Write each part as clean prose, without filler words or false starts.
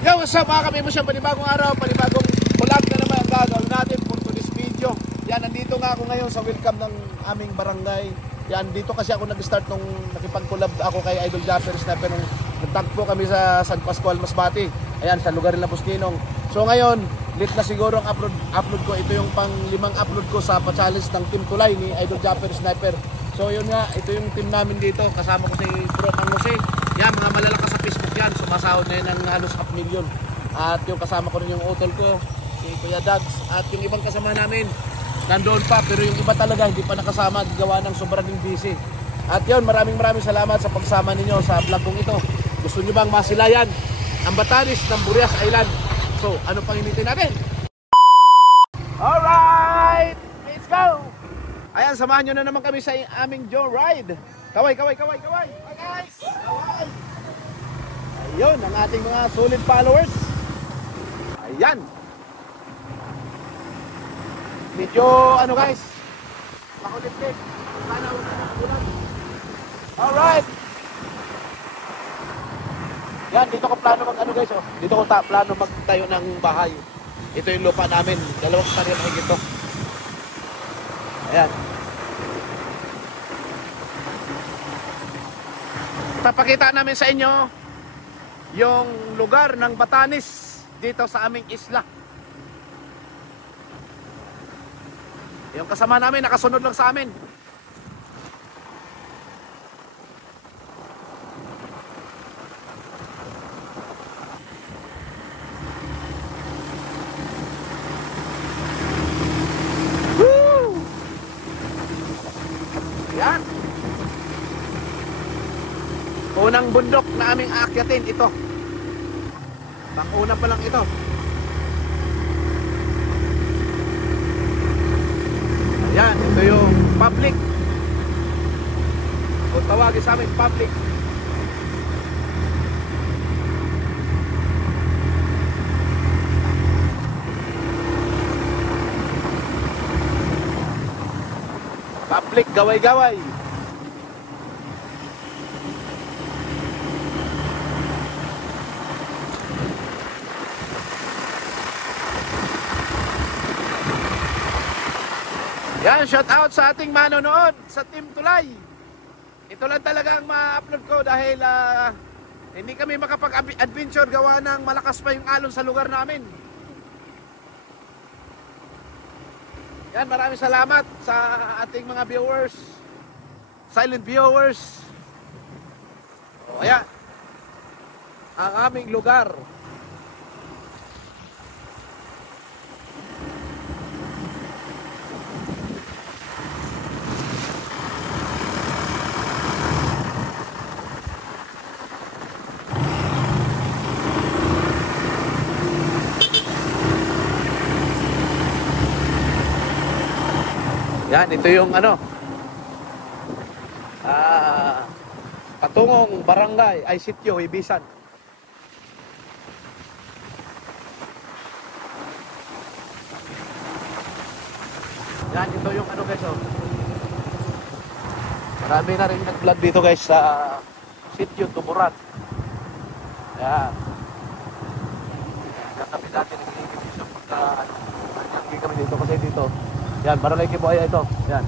Yo, what's up mga kabibusyon? Panibagong araw, panibagong vlog na naman ang gagawin natin for today's video. Yan, nandito nga ako ngayon sa welcome ng aming barangay. Yan, dito kasi ako nag-start nung nakipag-collab ako kay Idol Japper Sniper nung nagtagpo kami sa San Pascual, Masbate. Ayan, sa lugar nila Bustinong. So ngayon, late na siguro ang upload ko. Ito yung pang-limang upload ko sa pa-challenge ng Team Tulay ni Idol Japper Sniper. So yun nga, ito yung team namin dito. Kasama ko si Bro Kang Jose. Yan, mga malalakas sa Facebook yan. Sumasahod na yun ng halos 500,000. At yung kasama ko rin yung utol ko, si Kuya Dags. At yung ibang kasama namin, nandoon pa. Pero yung iba talaga, hindi pa nakasama. Gawa ng sobrang busy. At yun, maraming salamat sa pagsama ninyo sa vlog kong ito. Gusto nyo bang masilayan ang Batanes ng Burias Island? So, ano pang hinintay natin? Alright! Let's go! Ayan, samahan nyo na naman kami sa aming joyride. Kaway! Hi guys! Kaway! Ayun, ang ating mga solid followers. Ayan. Medyo, ano guys, makulit-lit. Sana wala na ulan. Alright! Yan, dito ko plano mag-ano guys, oh. Dito ko plano magtayo ng bahay. Ito yung lupa namin. 2 hektarya na higit to. Ayan. Papakita namin sa inyo yung lugar ng Batanes dito sa aming isla. Yung kasama namin nakasunod lang sa amin. Woo! Yan. Unang bundok na aming aakyatin, ito. Pang-una pa lang ito. Ayan, ito yung public. O tawagin sa amin, public. Public, gaway-gaway. Yan, shout out sa ating manonood sa Team Tulay. Ito lang talaga ang ma-upload ko dahil hindi kami makapag-adventure gawa ng malakas pa yung alon sa lugar namin. Yan, maraming salamat sa ating mga viewers, silent viewers. O, ayan, ang aming lugar. Yan, ito yung ano, patungong barangay ay sityo, Ibisan. Yan, ito yung ano guys, oh. Marami na rin nag-vlog dito guys sa sityo Tumuran. Yan. Yan kami dati nag-iibig pagka kami dito kasi dito. Yan, Barangay Kibuaya ito. Yan.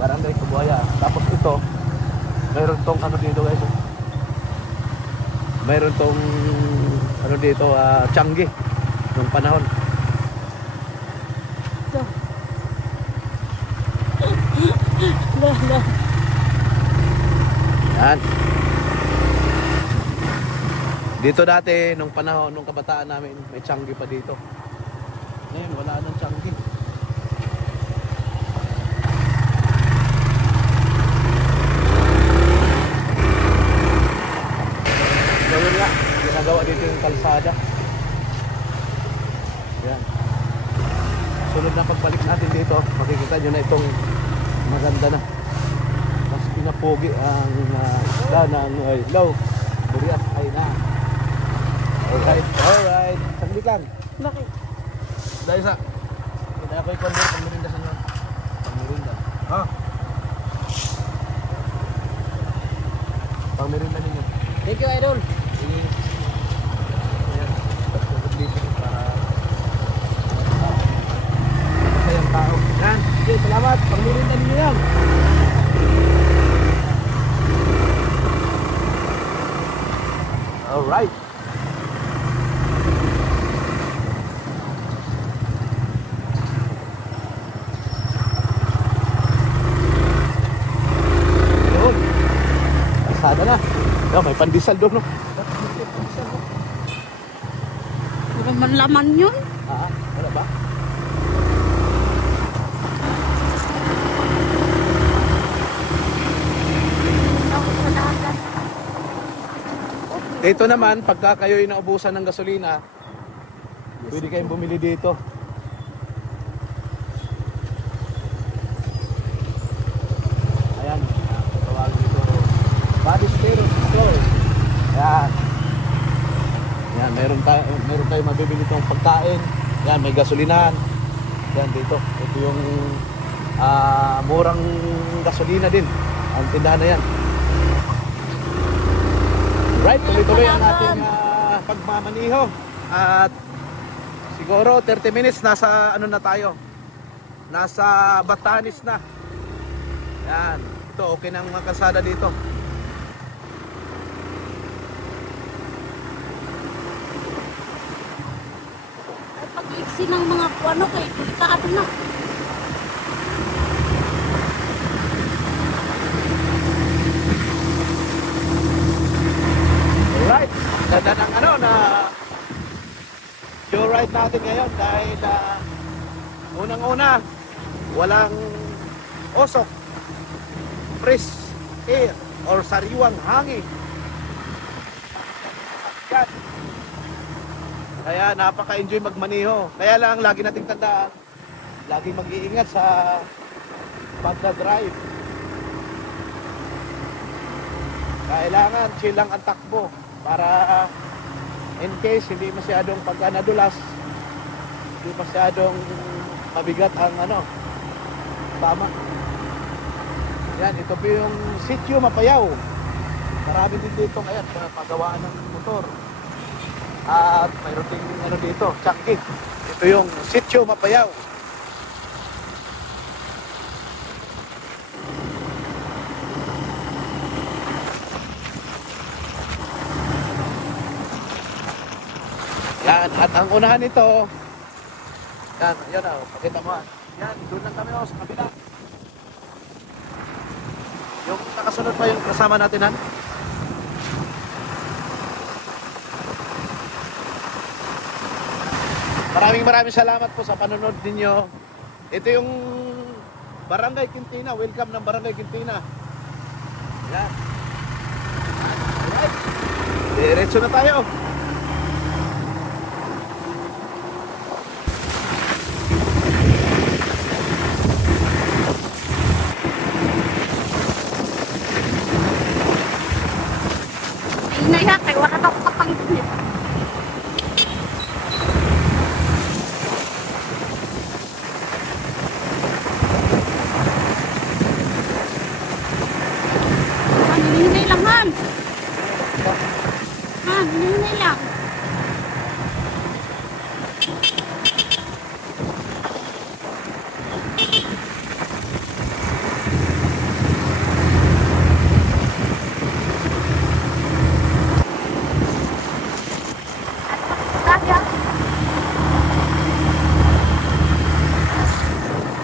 Barangay Kibuaya. Tapos ito, mayroon tong ano dito guys. Mayroon tong ano dito, Changi nung panahon. Yan. Dito dati nung panahon, nung kabataan namin, may Changi pa dito. Ngayon, wala nang Changi. Gawin nga, ginagawa dito yung kalsada. Yan. Sunod na pagbalik natin dito, makikita nyo na itong maganda na. Mas pinapogi ang isla ng Low Burias Island. Alright. Saglit lang. Bakit? Dahil sa kita ako'y konver, pangmirinda sa inyo. Pangmirinda. Ha? Pangmirinda ninyo. Thank you, Idol. Ayan. Yeah, may pandesal doon, no? Puro man laman yun. Wala ba? Dito naman, pagka kayo'y naubusan ng gasolina, pwede kayong bumili dito. Ayan, tawag dito. Body Spirit Store. Ayan. Ayan, meron tayo mabibili itong pagkain. Ayan, may gasolinahan. Ayan, dito. Ito yung murang gasolina din. Ang tindahan na yan. Right, tuloy-tuloy ang ating pagmamaniho. At siguro 30 minutes nasa ano na tayo. Nasa Batanes na. Yan, ito okay na ang mga kalsada dito. Ay, pag-iksi ng mga ano kay delikado na. Alright, ganda ng ano na joyride natin ngayon dahil unang-una walang osok, fresh air or sariwang hangin. Yan. Kaya napaka-enjoy magmaniho. Kaya lang lagi nating tandaan, lagi mag-iingat sa pagdadrive. Kailangan chill lang ang takbo para in case hindi masyadong pagka nadulas, hindi masyadong mabigat ang ano, tama. Yan, ito po yung Sitio Mapayaw. Marami din dito ngayon pagawaan ng motor. At mayroon din ano dito, Changi. Ito yung Sitio Mapayaw. Yan, at ang unahan nito, yan, yan o, pakita mo. Yan, doon lang kami o, sa kabila. Yung nakasunod pa yung kasama natin, han? Maraming salamat po sa panonood ninyo. Ito yung Barangay Quintina. Welcome ng Barangay Quintina. Yan. Alright. Diretso na tayo. Inaya, kay wala na ako kapangit. Hinihinay lang, Han. Han, hinihinay lang.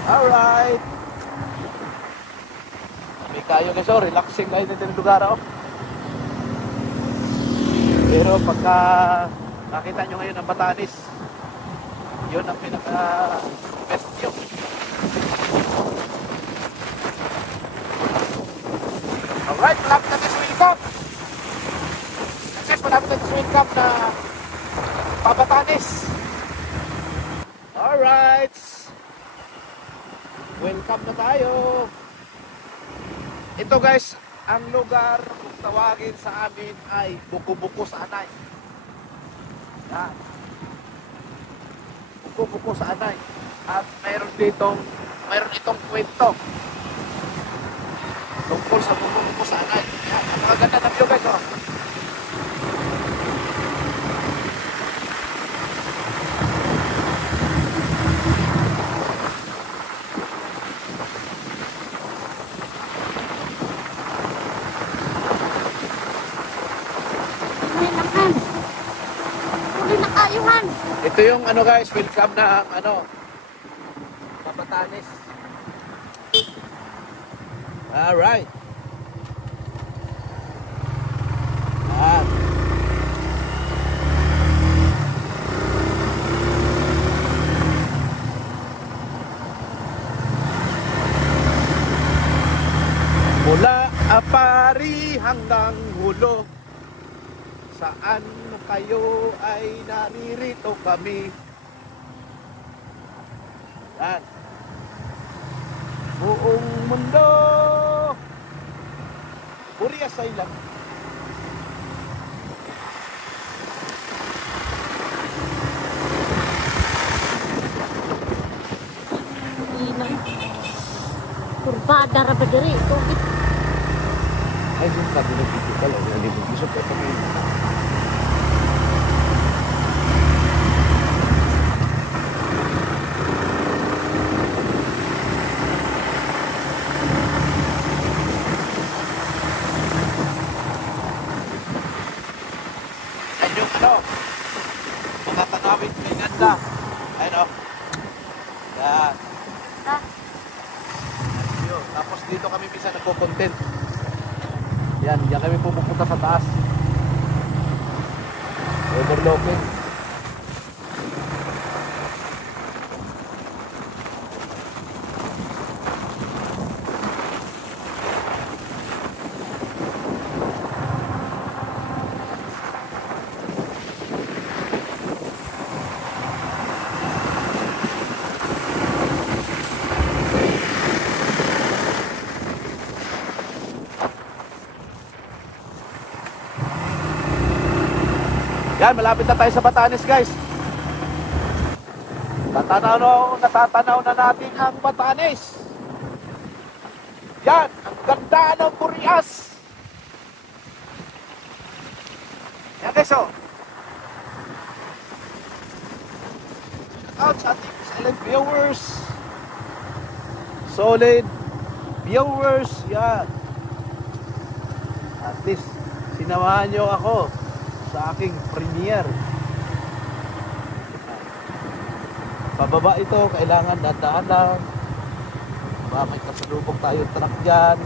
Alright. May kayo guys, oh, relaxing kayo dito ng lugar, oh. Pero pagka nakita nyo ngayon ang Batanes, yun ang pinaka best view. Alright, malapit natin sa Wilcap. Kasi malapit natin sa Wilcap na Pabatanes. Alright. Welcome na tayo. Ito guys, ang lugar kung tawagin sa amin ay Buko-Buko sa Anay. Yan. Buko-Buko sa Anay. At mayroon itong kwento tungkol sa Buko-Buko sa Anay. Yan, ang maganda na view guys, oh. Ito yung ano guys, welcome na ang ano, Batanes. Alright. ay naririto kami. Yan. Buong mundo. Burias Island. Inang. Kurbada ra ba diri? Tubig. Ay, yung sabi na dito pala. Hindi mo gusto pa kami. Yan yung ano, mga tanawin kay ganda. Ayun o. Yan. Ah, Yun. Tapos dito kami minsan nagko-content. Yan, yan kami pupunta sa taas. Overlooking. Yan, malapit na tayo sa Batanes, guys. Natatanaw na natin ang Batanes. Yan, ang ganda ng Burias. Yan, guys, oh. Out sa ating silent viewers. Solid viewers, yan. At least, sinamahan nyo ako sa aking premiere. Pababa ito, kailangan dadaan lang. May kasalubong tayo truck dyan.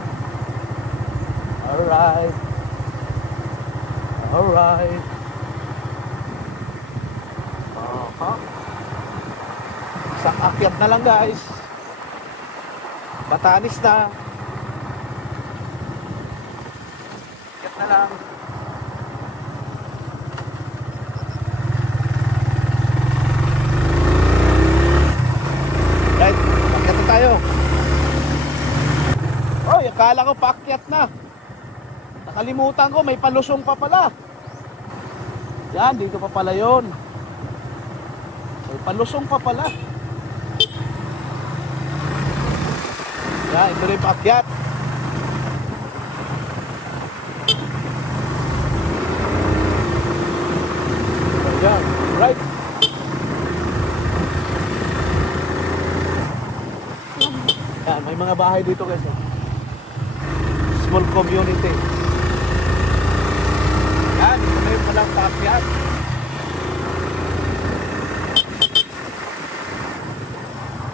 Alright. Alright. Isang akyat na lang, guys. Batanes na. Akyat na lang. Tayo. Oy, akala ko paakyat na. Nakalimutan ko, may palusong pa pala. Yan, dito pa pala yun. May palusong pa pala. Yan, ito rin paakyat. Yan, right. Yan, may mga bahay dito, guys. Small community. Yan, ito na yung palang paakyat.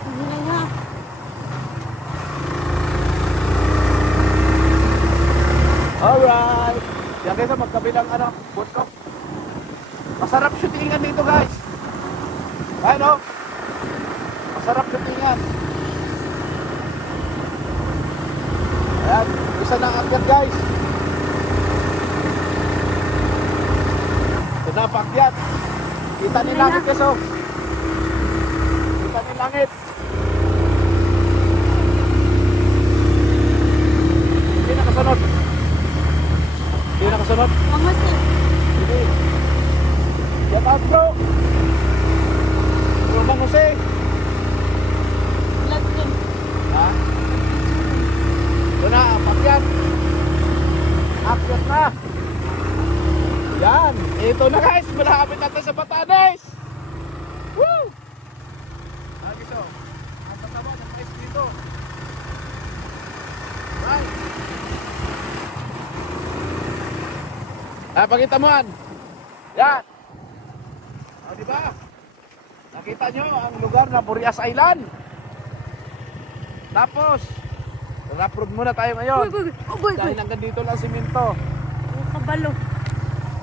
hindi na. Alright. Yan, guys, magkabilang ano, bundok. Masarap shootingan dito, guys. Ano? Masarap shootingan. Ayan, isa na akyat, guys. Ito na paakyat. Kita ni langit, guys, oh. Kita ni langit. Hindi nakasunod. Hindi nakasunod. Mga sir. Hindi. Get out, bro. Roman Jose. Vlog din. Ha? Ito na, paakyat. Akyat na. Yan. Ito na, guys. Malapit natin sa Batanes. Woo! Lagi so. Ang tataba ng mais dito. Right. Pakita mo, an. Yan. O, diba? Nakita nyo ang lugar na Burias Island. Tapos, road muna tayo ngayon. Dahil hanggang dito lang siminto. Kabalo.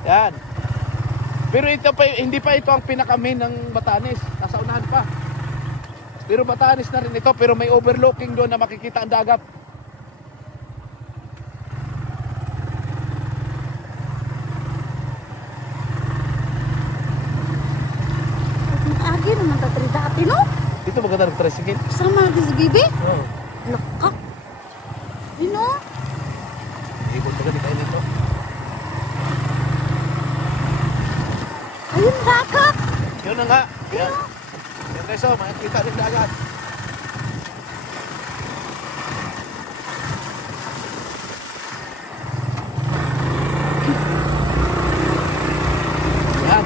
Yan. Pero ito pa, hindi pa ito ang pinaka-main ng Batanes. Nasa unahan pa. Pero Batanes na rin ito. Pero may overlooking doon na makikita ang dagat. Tino? Dito maganda ng tricycle. Sama natin si Bibi? Oo. Lakak. Tino? Ikot maganda tayo nito. Ayun, dagat. Yun na nga. Yan. Yan guys, oh, makikita rin dagat. Yan.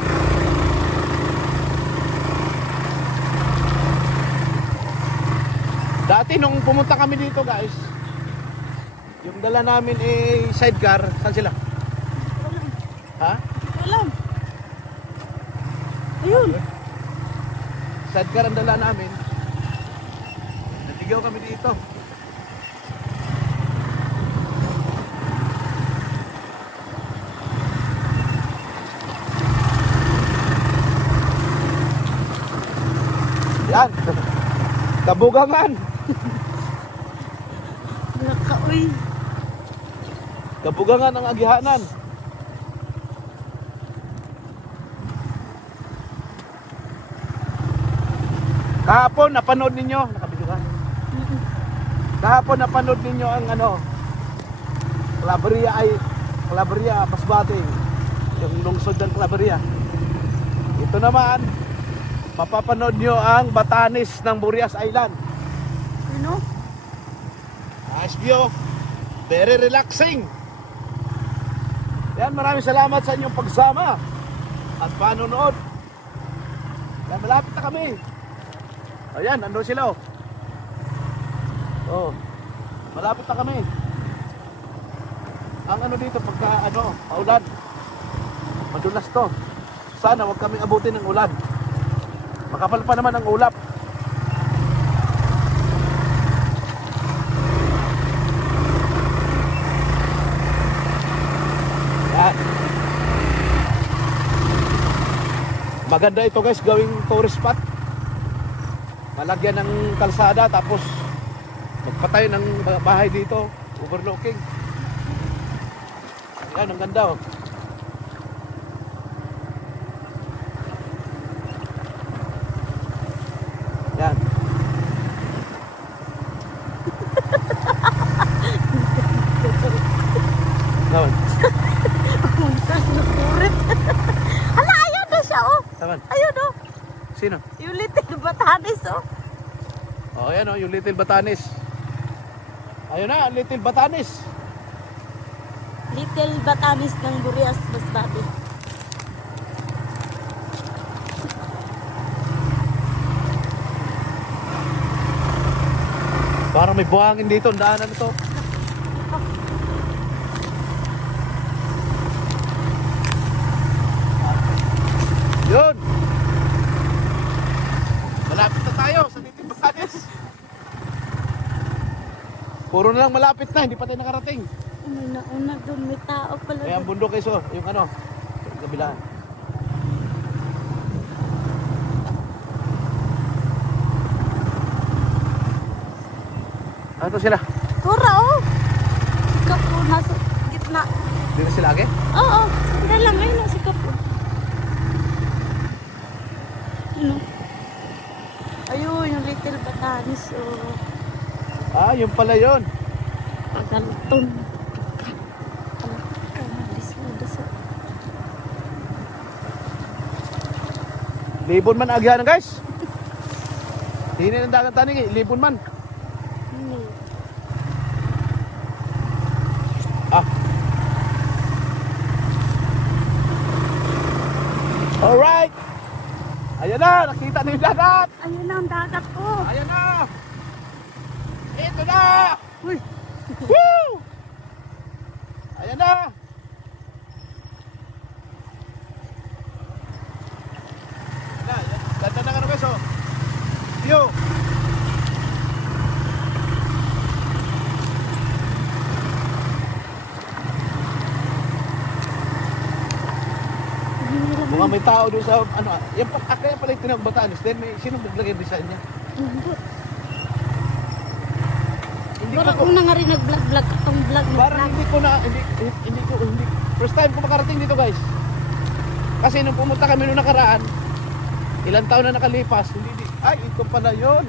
Dati nung pumunta kami dito guys, yung dala namin sidecar, saan sila? Ha? Alam. Ayun. Sidecar ang dala namin. Natigaw kami dito. Yan. Kabugangan. Nakauy. Kabugangan ang agihanan. Kahapon napanood ninyo, nakabidyo ka? Kahapon napanood ninyo ang Claveria Masbate, yung lungsod ng Claveria. Ito naman, mapapanood nyo ang Batanes ng Burias Island. Tino? Nice view, very relaxing. Yan, maraming salamat sa inyong pagsama at panonood. Yan, malapit na kami. Ayan, nandun sila. Oh, malapit na kami. Ang dito pagka maulan, madulas to. Sana wag kami abutin ng ulan. Makapal pa naman ang ulap. Yan. Maganda ito guys, gawing tourist spot. Malagyan ng kalsada tapos magpatay ng bahay dito, overlooking. Yan, ang ganda oh. Yan. Naman. Hala, ayun na siya oh. Naman. Ayun oh. Sino? Yung little Batanes oh. Oh, ayan oh, yung Little Batanes. Ayun na, Little Batanes. Little Batanes ng Burias Masbate. Parang may buhangin dito, ang daanan ito. Yun. Malapit na tayo sa Little Batanes. Puro na lang malapit na, hindi pa tayo nakarating. Una doon, may tao pala. Kaya ang bundok guys, oh, yung kabilaan. Ano to sila? Tura oh. Sikap po, nasa gitna. Hindi na sila age? Oo, hindi lang ayun oh, sikap po. Ano? Ayun, yung Little Batanes oh. Ah, yun pala yun. Pagalton. Libon man agyan guys. Hindi na dagat taning eh, libon man. Ah. Alright. Ayan na, nakita na yung dagat. Ayun na ang dagat ko. Ayan na. Ito na. Uy. Woo! Ayan na. Ganda na guys oh. View. Mga may tao doon sa yan kaya pala yung tinang Batanes. Then may sino naglagay ng design niya? Hindi Parang ko una nga rin nag-vlog itong vlog mo. parang hindi ko first time ko makarating dito guys. Kasi nung pumunta kami nung nakaraan, Ilang taon na nakalipas, hindi di... Ay, ito pala yun.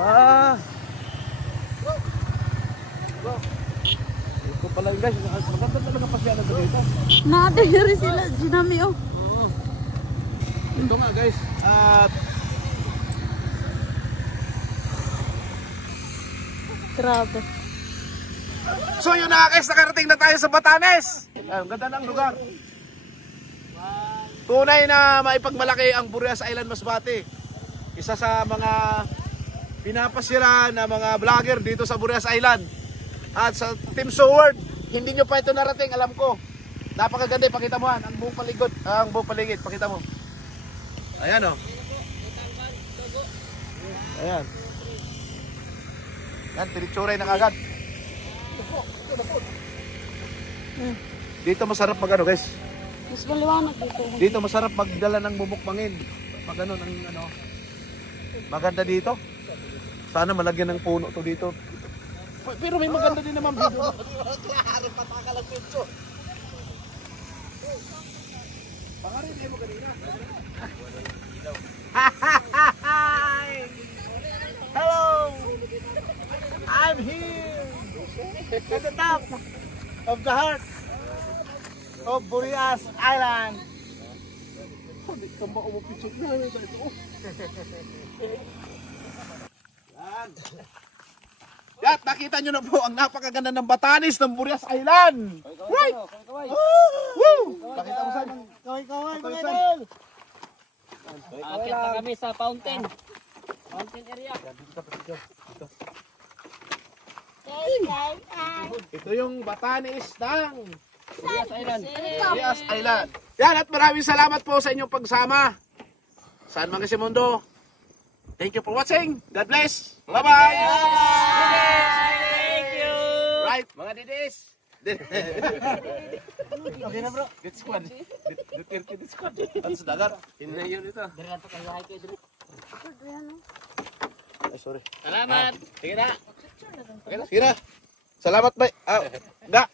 Ah. Ito pala yun guys, maganda talaga pasyalan ko dito. Nadiri sila, Jinami oh. Oo. Ito nga guys, at Grabe. so yun na guys, nakarating na tayo sa Batanes. Ang ganda ng lugar. Tunay na maipagmalaki ang Burias Island Masbate. Isa sa mga pinapasira na mga vlogger dito sa Burias Island. At sa Team Soward, hindi nyo pa ito narating, alam ko. Napakaganda, pakita mo ang buong paligid, pakita mo. Ayan oh. Ayan. Yan, tinitsuray na kagad. Dito masarap magano guys. Mas maliwanag dito. Dito masarap magdala ng bumukbangin. Pag ano, ng ano. Maganda dito. Sana malagyan ng puno to dito. Pero may maganda din naman video. Klaro patakalang picture. Pangarin mo kanina. Hello. I'm here. At the top of the heart of Burias Island. Hindi ka ba umupicture na ito? Yan. Yan, nakita nyo na po ang napakaganda ng Batanes ng Burias Island. Right! Woo! Pakita mo saan. Kaway-kaway mga idol. Akit na kami sa fountain. Fountain area. Ito yung Batanes ng Burias Island. Burias Island. Yan, at maraming salamat po sa inyong pagsama. Saan man kasi mundo. Thank you for watching. God bless. Bye-bye. Thank you. Right. Mga didis. Okay na bro. Get squad. Get squad. Ano sa dagat? Hindi na yun ito. Ay, sorry. Salamat. Sige na. Sige na. Salamat, bay. Ah, nga.